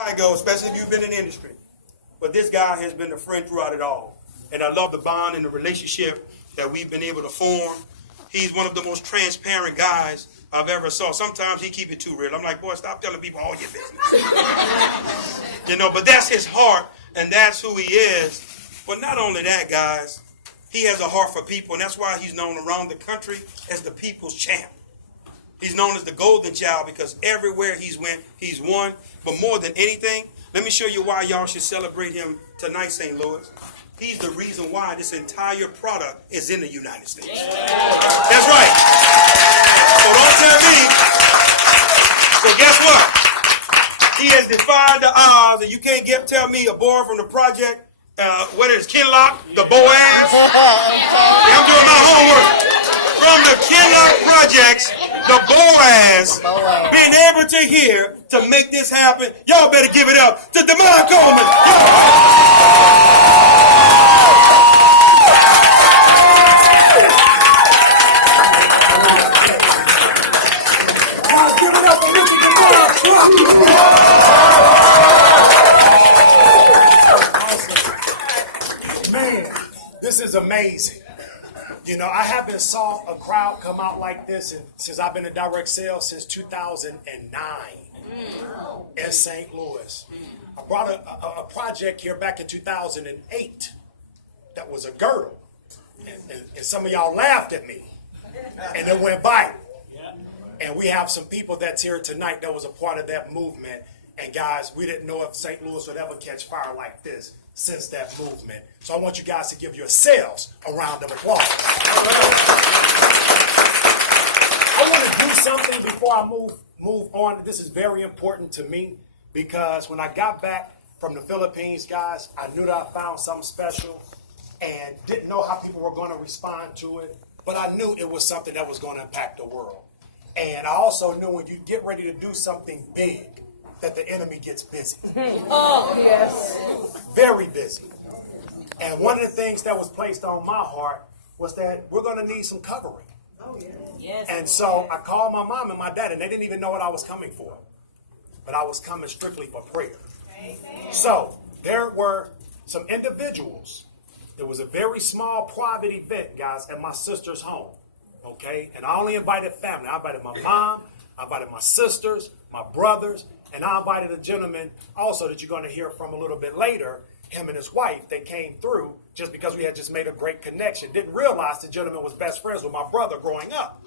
I go, especially if you've been in the industry. But this guy has been a friend throughout it all. And I love the bond and the relationship that we've been able to form. He's one of the most transparent guys I've ever saw. Sometimes he keep it too real. I'm like, boy, stop telling people all your business. But that's his heart, and that's who he is. But not only that, guys, he has a heart for people, and that's why he's known around the country as the people's champ. He's known as the golden child because everywhere he's went, he's won. But more than anything, let me show you why y'all should celebrate him tonight, St. Louis. He's the reason why this entire product is in the United States. That's right. So don't tell me. So guess what? He has defied the odds, and you can't tell me a boy from the project, what is Kinlock, the Boaz? I'm doing my homework. From the Kinlock projects, the Boaz, being able to hear to make this happen. Y'all better give it up to DeMond Coleman. Give it up for Mr. DeMond. Man, this is amazing. I haven't saw a crowd come out like this since I've been in direct sales since 2009 in St. Louis. I brought a project here back in 2008 that was a girdle. And some of y'all laughed at me. And it went viral. And we have some people that's here tonight that was a part of that movement. And guys, we didn't know if St. Louis would ever catch fire like this since that movement. So I want you guys to give yourselves a round of applause. I want to do something before I move on. This is very important to me because when I got back from the Philippines, guys, I knew that I found something special and didn't know how people were going to respond to it, but I knew it was something that was going to impact the world. And I also knew when you get ready to do something big, that the enemy gets busy. Oh, yes. Very busy. And one of the things that was placed on my heart was that we're going to need some covering. Oh, yes. And so I called my mom and my dad, and they didn't even know what I was coming for. But I was coming strictly for prayer. Amen. So there were some individuals. There was a very small private event, guys, at my sister's home. Okay? And I only invited family. I invited my mom, I invited my sisters, my brothers, and I invited a gentleman also that you're going to hear from a little bit later, him and his wife. They came through just because we had just made a great connection. Didn't realize the gentleman was best friends with my brother growing up.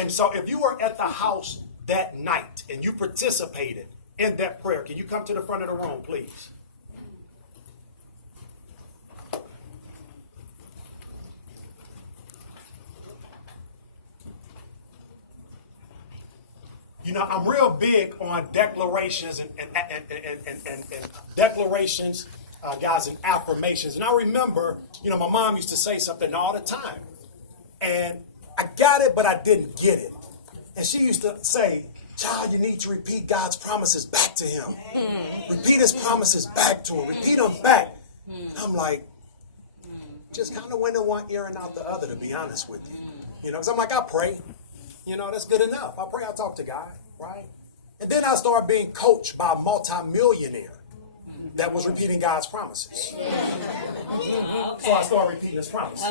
And so if you were at the house that night and you participated in that prayer, can you come to the front of the room, please? I'm real big on declarations and declarations, guys, and affirmations. And I remember, my mom used to say something all the time. And I got it, but I didn't get it. And she used to say, child, you need to repeat God's promises back to him. Repeat his promises back to him. Repeat them back. And I'm like, just kind of went in one ear and out the other, to be honest with you. Because I'm like, I pray. That's good enough. I pray I talk to God, right? And then I started being coached by a multimillionaire that was repeating God's promises. So I started repeating his promises.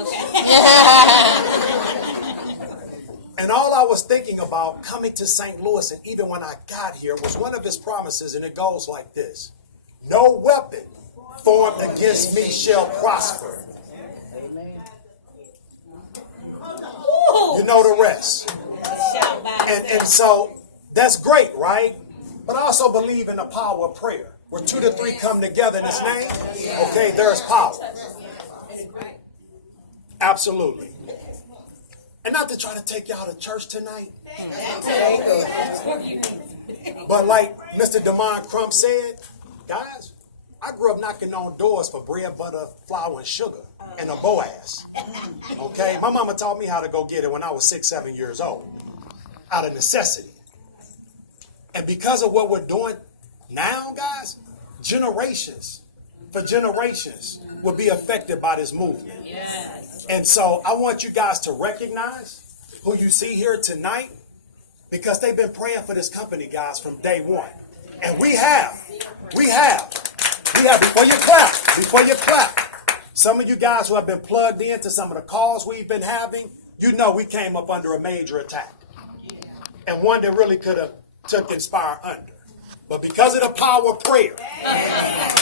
And all I was thinking about coming to St. Louis, and even when I got here, was one of his promises, and it goes like this. No weapon formed against me shall prosper. You know the rest. And so that's great, right? But I also believe in the power of prayer. Where 2 to 3 come together in his name, okay, there's power. Absolutely. And not to try to take y'all to church tonight. But like Mr. DeMond Crump said, guys, I grew up knocking on doors for bread, butter, flour, and sugar, and a Boaz. Okay? My mama taught me how to go get it when I was 6, 7 years old. Out of necessity. And because of what we're doing now, guys, generations will be affected by this movement. Yes. And so I want you guys to recognize who you see here tonight because they've been praying for this company, guys, from day one. And we have We have, before you clap, some of you guys who have been plugged into some of the calls we've been having, you know we came up under a major attack. And one that really could have took Inspire under. But because of the power of prayer,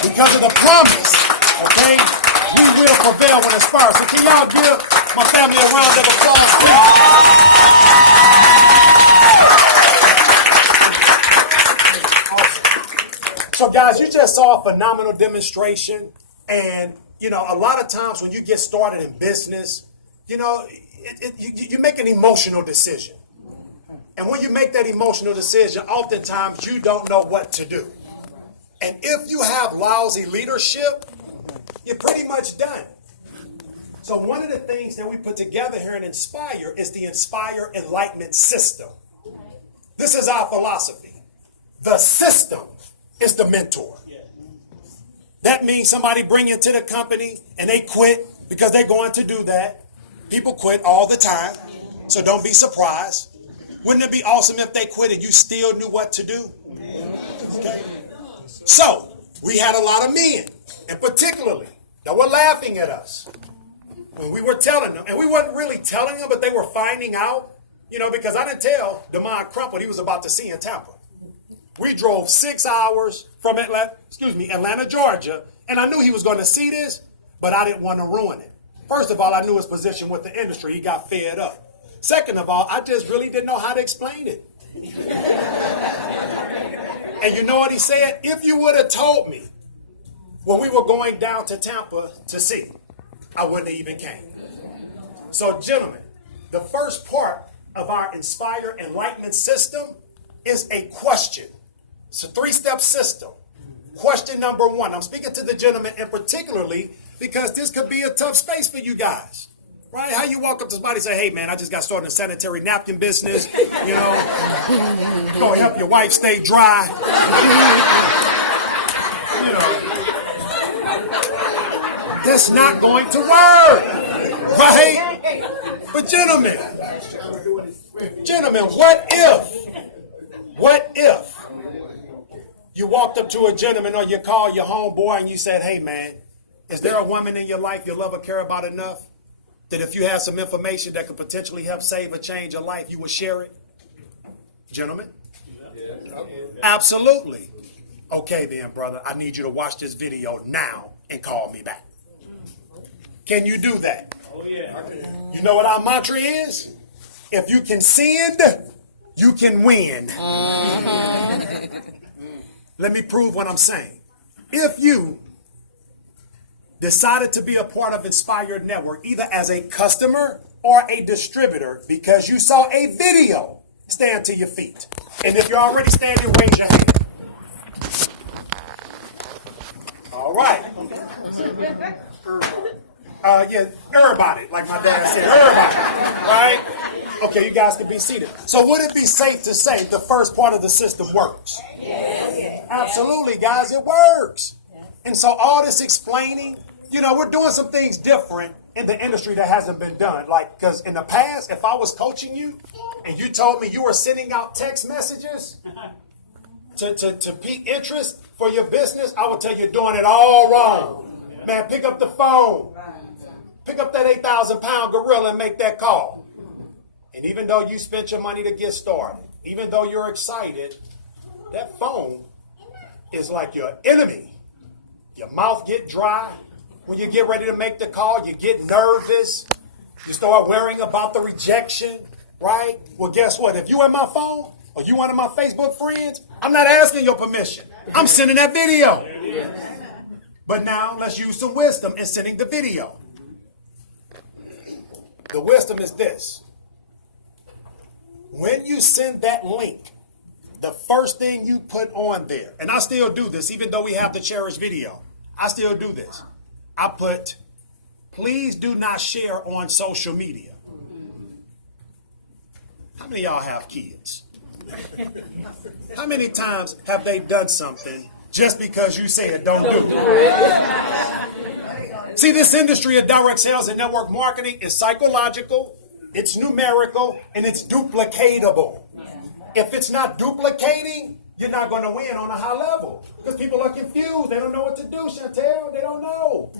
because of the promise, okay, we will prevail when Inspire. So can y'all give my family a round of applause, please? So guys, you just saw a phenomenal demonstration. And, you know, a lot of times when you get started in business, you know, you make an emotional decision. And when you make that emotional decision, oftentimes you don't know what to do. And if you have lousy leadership, you're pretty much done. So one of the things that we put together here in Inspire is the Inspire Enlightenment System. This is our philosophy. The system is the mentor. That means somebody bring you to the company and they quit because they're going to do that. People quit all the time, so don't be surprised. Wouldn't it be awesome if they quit and you still knew what to do? Okay. So we had a lot of men, and particularly, that were laughing at us when we were telling them, and we weren't really telling them, but they were finding out, you know, because I didn't tell Demond Crump what he was about to see in Tampa. We drove 6 hours from Atlanta, Georgia, and I knew he was going to see this, but I didn't want to ruin it. First of all, I knew his position with the industry. He got fed up. Second of all, I just really didn't know how to explain it. And you know what he said? If you would have told me when we were going down to Tampa to see, I wouldn't have even came. So, gentlemen, the first part of our Inspire Enlightenment System is a question. It's a 3-step system. Question number 1. I'm speaking to the gentlemen and particularly because this could be a tough space for you guys. Right? How you walk up to somebody and say, hey, man, I just got started in the sanitary napkin business. You know, go help your wife stay dry. You know, that's not going to work. Right? But gentlemen, what if you walked up to a gentleman or you called your homeboy and you said, hey, man, is there a woman in your life you love or care about enough that if you have some information that could potentially help save or change your life, you would share it? Gentlemen? Absolutely. Okay then, brother, I need you to watch this video now and call me back. Can you do that? Oh, yeah. You know what our mantra is? If you can send, you can win. Let me prove what I'm saying. If you decided to be a part of Inspired Network, either as a customer or a distributor, because you saw a video, stand to your feet. And if you're already standing, raise your hand. All right. Yeah, everybody, like my dad said, everybody, right? Okay, you guys can be seated. So would it be safe to say the first part of the system works? Yes. Absolutely, guys, it works. And so all this explaining, you know, we're doing some things different in the industry that hasn't been done. Like, because in the past, if I was coaching you and you told me you were sending out text messages to pique interest for your business, I would tell you you're doing it all wrong. Man, pick up the phone. Pick up that 8,000-pound gorilla and make that call. And even though you spent your money to get started, even though you're excited, that phone is like your enemy. Your mouth get dry. When you get ready to make the call, you get nervous. You start worrying about the rejection, right? Well, guess what? If you in my phone or you one of my Facebook friends, I'm not asking your permission. I'm sending that video. But now let's use some wisdom in sending the video. The wisdom is this. When you send that link, the first thing you put on there, and I still do this, even though we have the cherished video, I still do this. I put, please do not share on social media. How many of y'all have kids? How many times have they done something just because you said don't do it? See, this industry of direct sales and network marketing is psychological, it's numerical, and it's duplicatable. If it's not duplicating, you're not going to win on a high level because people are confused. They don't know what to do, Chantel. They don't know.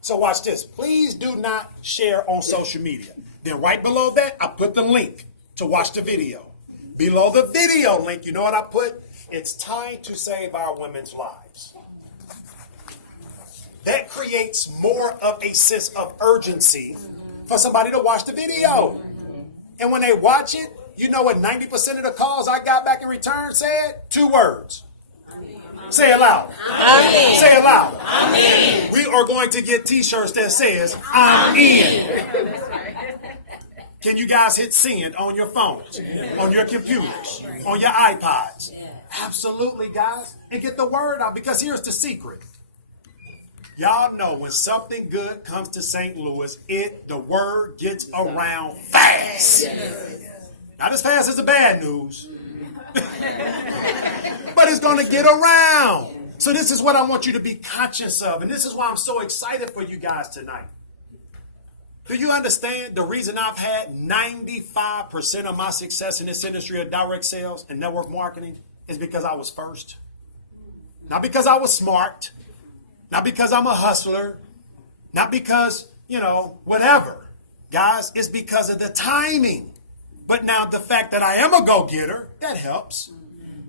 So watch this. Please do not share on social media. Then right below that, I put the link to watch the video. Below the video link, you know what I put? It's time to save our women's lives. That creates more of a sense of urgency for somebody to watch the video. And when they watch it, you know what 90% of the calls I got back in return said? 2 words. Say it loud. Amen. Say it loud. Amen. We are going to get t-shirts that says, I'm in. Can you guys hit send on your phones, on your computers, on your iPods? Absolutely, guys. And get the word out, because here's the secret. Y'all know when something good comes to St. Louis, the word gets around fast. Not as fast as the bad news, but it's going to get around. So this is what I want you to be conscious of, and this is why I'm so excited for you guys tonight. Do you understand the reason I've had 95% of my success in this industry of direct sales and network marketing is because I was first? Not because I was smart, not because I'm a hustler, not because, whatever. Guys, it's because of the timing. But now the fact that I am a go-getter, that helps,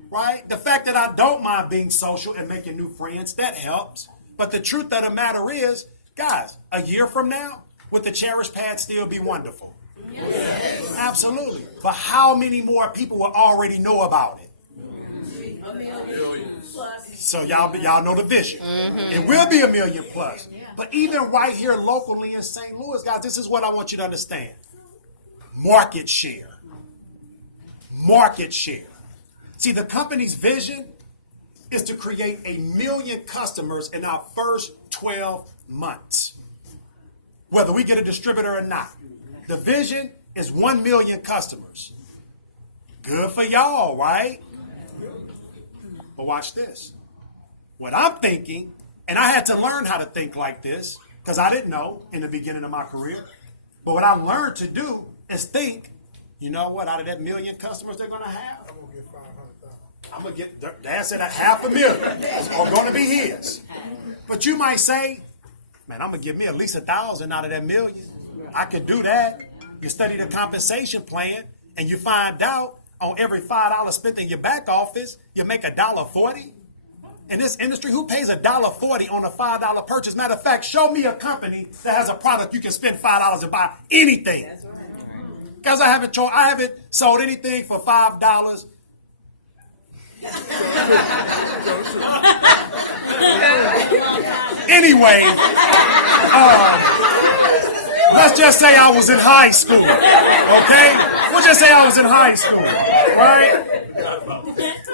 right? The fact that I don't mind being social and making new friends, that helps. But the truth of the matter is, guys, a year from now, would the Cherish Pad still be wonderful? Yes. Absolutely. But how many more people will already know about it? So y'all know the vision. It will be 1 million plus. But even right here locally in St. Louis, guys, this is what I want you to understand. Market share. Market share. See, the company's vision is to create 1 million customers in our first 12 months. Whether we get a distributor or not. The vision is 1 million customers. Good for y'all, right? But watch this. What I'm thinking, and I had to learn how to think like this, because I didn't know in the beginning of my career. But what I learned to do is think, you know what, out of that 1 million customers they're going to have, I'm going to get, Dad said 500,000 are going to be his. But you might say, man, I'm going to give me at least 1,000 out of that 1 million. I could do that. You study the compensation plan, and you find out on every $5 spent in your back office, you make $1.40. In this industry, who pays $1.40 on a $5 purchase? Matter of fact, show me a company that has a product you can spend $5 to buy anything. Guys, I haven't sold anything for $5. Anyway, let's just say I was in high school, okay? We'll just say I was in high school, right?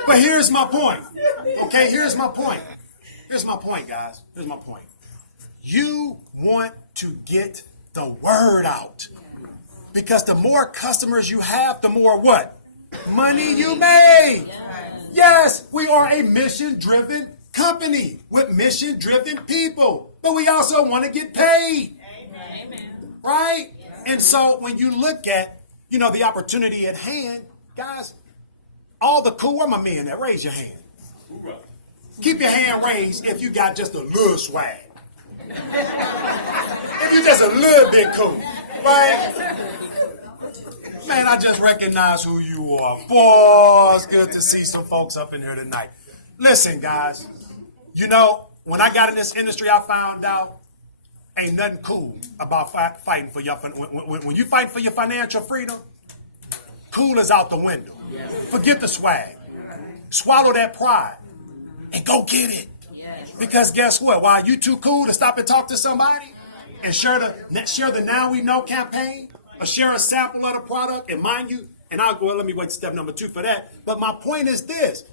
But here's my point, okay? Here's my point, guys. Here's my point. You want to get the word out, because the more customers you have, the more what? Money you make. Yes, we are a mission-driven company with mission-driven people, but we also want to get paid. Amen. Right? And so when you look at, the opportunity at hand, guys, all the cool, where my men at? Raise your hand. Keep your hand raised if you got just a little swag. If you just a little bit cool, right? Man, I just recognize who you are. Boy, it's good to see some folks up in here tonight. Listen, guys, when I got in this industry, I found out ain't nothing cool about fighting for your, when you fight for your financial freedom, cool is out the window. Forget the swag. Swallow that pride and go get it. Because guess what? While you too cool to stop and talk to somebody and share the Now We Know campaign, or share a sample of the product, and mind you, let me wait to step number 2 for that. But my point is this,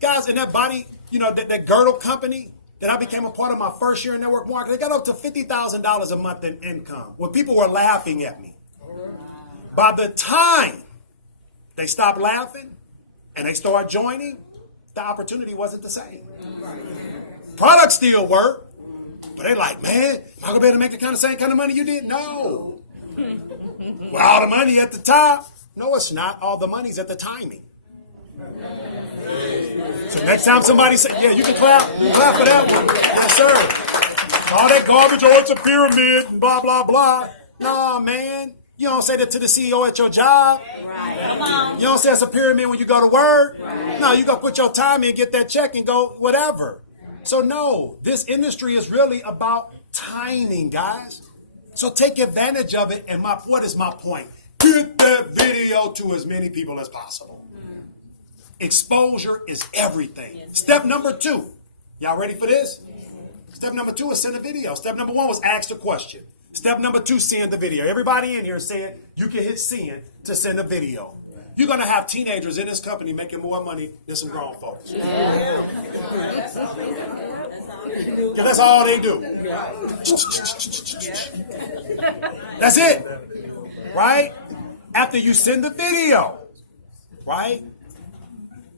guys, in that body, that girdle company that I became a part of my first year in network marketing, they got up to $50,000 a month in income, where people were laughing at me. By the time they stopped laughing and they started joining, the opportunity wasn't the same. Products still work, but they like, man, am I going to be able to make the same kind of money you did? No. Well, all the money at the top? No, it's not. All the money's at the timing. So next time somebody say, yeah, you can clap. You can clap for that one. Yes, sir. All that garbage, oh, it's a pyramid and blah, blah, blah. Nah, man. You don't say that to the CEO at your job. Right. Come on. You don't say it's a pyramid when you go to work. Right. No, you go put your time in, get that check, and go whatever. So no, this industry is really about timing, guys. So take advantage of it. And what is my point? Get that video to as many people as possible. Exposure is everything. Step number 2. Y'all ready for this? Step number 2 is send a video. Step number 1 was ask the question. Step number 2, send the video. Everybody in here said you can hit send to send a video. You're going to have teenagers in this company making more money than some grown folks. Yeah, that's all they do. That's it. Right? After you send the video, right?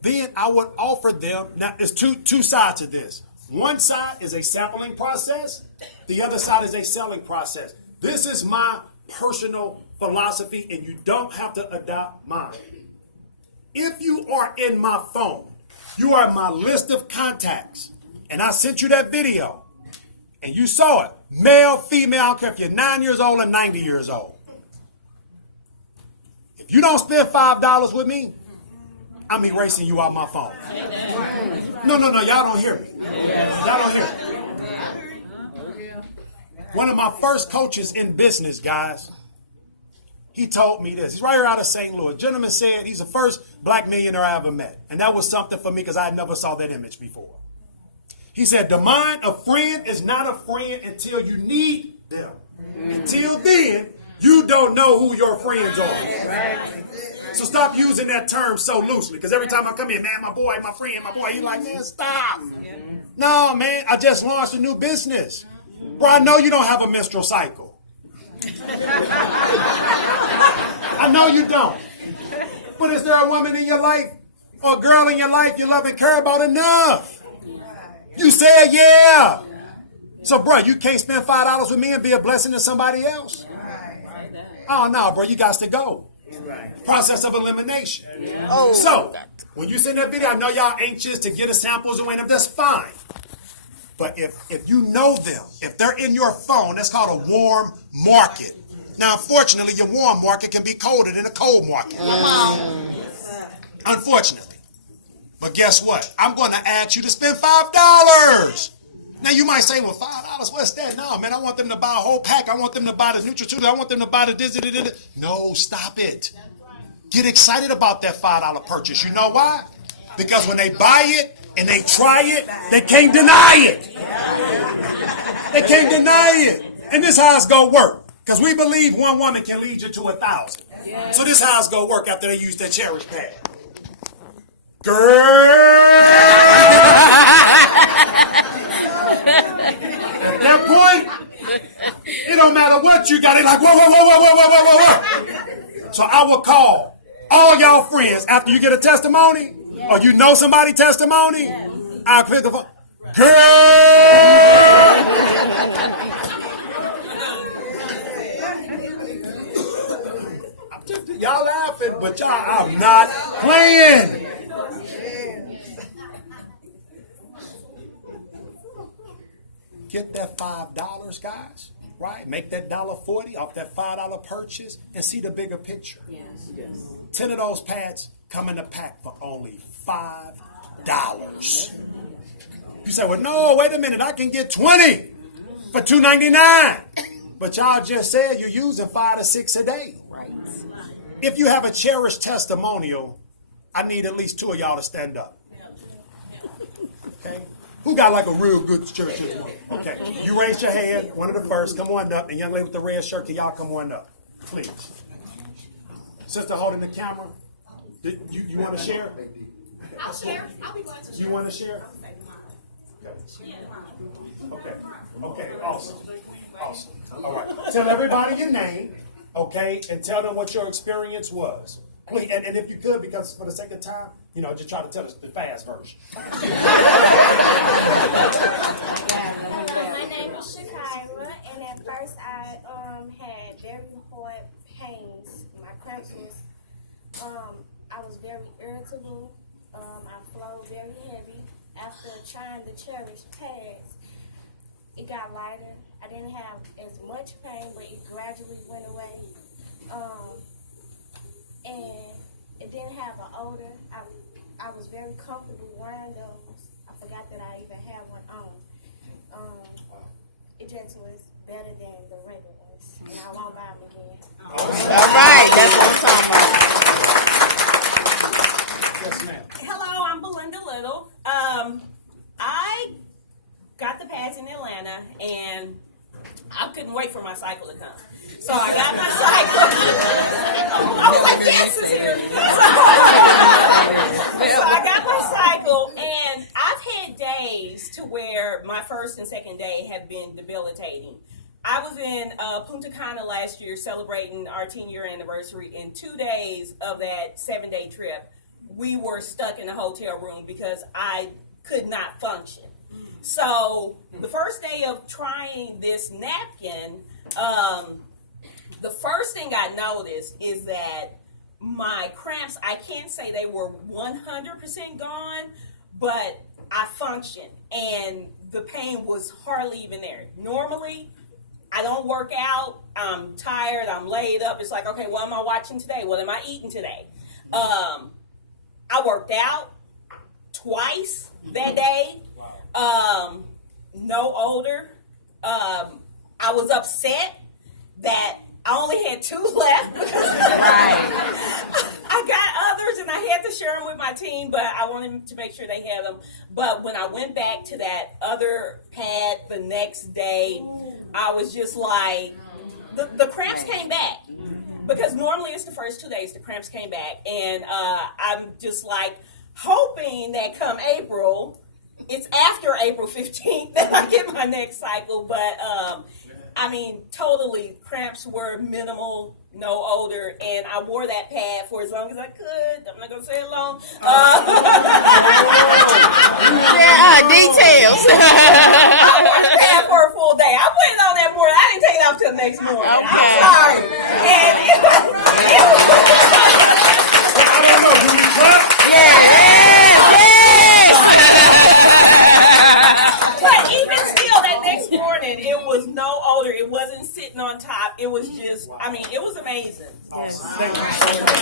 Then I would offer them, now there's two sides to this. One side is a sampling process. The other side is a selling process. This is my personal philosophy, and you don't have to adopt mine. If you are in my phone, you are in my list of contacts, and I sent you that video, and you saw it, male, female, I don't care if you're 9 years old or 90 years old. If you don't spend $5 with me, I'm erasing you out my phone. No, y'all don't hear me. Y'all don't hear me. One of my first coaches in business, guys, he told me this. He's right here out of St. Louis. A gentleman said he's the first black millionaire I ever met. And that was something for me because I never saw that image before. He said, the mind of friend is not a friend until you need them. Until then, you don't know who your friends are. So stop using that term so loosely. Because every time I come in, man, my boy, my friend, my boy, you're like, man, stop. No, man, I just launched a new business. Bro, I know you don't have a menstrual cycle. I know you don't. But is there a woman in your life or a girl in your life you love and care about enough? You said yeah. So, bro, you can't spend $5 with me and be a blessing to somebody else. Oh, no, bro, you got to go. Process of elimination. So, when you send that video, I know y'all anxious to get the samples and whatever, that's fine. But if you know them, if they're in your phone, that's called a warm market. Now, unfortunately, your warm market can be coded in a cold market. Unfortunately. But guess what? I'm going to ask you to spend $5. Now, you might say, well, $5, what's that? No, man, I want them to buy a whole pack. I want them to buy the Nutraceutical. I want them to buy the this. No, stop it. Get excited about that $5 purchase. You know why? Because when they buy it and they try it, they can't deny it. They can't deny it. And this is how it's going to work. Because we believe one woman can lead you to 1,000. So this is how it's going to work after they use that cherish pad. Girl! At that point, it don't matter what you got. They're like, whoa. So I will call all y'all friends after you get a testimony, or you know somebody testimony. I'll pick the phone. Girl! Y'all laughing, but I'm not playing. Get that $5, guys, right? Make that $1.40 off that $5 purchase and see the bigger picture. 10 of those pads come in a pack for only $5. You say, well, no, wait a minute, I can get 20 for $2.99. But y'all just said you're using 5 to 6 a day. Right. If you have a cherished testimonial, I need at least 2 of y'all to stand up. Okay? Who got like a real good church? Okay, you raise your hand, one of the first, come on up. And young lady with the red shirt, can y'all come on up, please? Sister holding the camera, you want to share? I'll share. I'll be glad to share. You want to share? Okay, awesome. All right, tell everybody your name, okay, and tell them what your experience was. Please, and if you could, because for the sake of time, just try to tell us the fast version. My name is Shakira, and at first I had very hard pains. My cramps was, I was very irritable, I flowed very heavy. After trying the Cherish pads, it got lighter. I didn't have as much pain, but it gradually went away. And it didn't have an odor. I was very comfortable wearing those. I forgot that I even had one on. It just was better than the regular ones, and I won't buy them again. All right, that's what I'm talking about. Yes, ma'am. Hello, I'm Belinda Little. I got the pads in Atlanta, and I couldn't wait for my cycle to come. So I got my cycle. I was like, yes, it's here. So I got my cycle, and I've had days to where my first and second day have been debilitating. I was in Punta Cana last year celebrating our 10-year anniversary. In 2 days of that 7-day trip, we were stuck in a hotel room because I could not function. So the first day of trying this napkin, the first thing I noticed is that my cramps, I can't say they were 100% gone, but I functioned and the pain was hardly even there. Normally, I don't work out, I'm tired, I'm laid up. It's like, okay, what am I watching today? What am I eating today? I worked out twice that day. No odor. I was upset that I only had 2 left because I got others and I had to share them with my team, but I wanted to make sure they had them. But when I went back to that other pad the next day, I was just like, the cramps came back. Because normally it's the first 2 days the cramps came back. And I'm just like hoping that come April, it's after April 15th that I get my next cycle. But I mean, totally, cramps were minimal, no odor, and I wore that pad for as long as I could. I'm not going to say it long. Details. I wore the pad for a full day. I put it on that morning. I didn't take it off till the next morning. Okay. I'm sorry. And it was I don't know. Do we clap? but even still, that next morning, it was no odor. It wasn't sitting on top. It was just, I mean, it was amazing. Awesome. Thank you so much.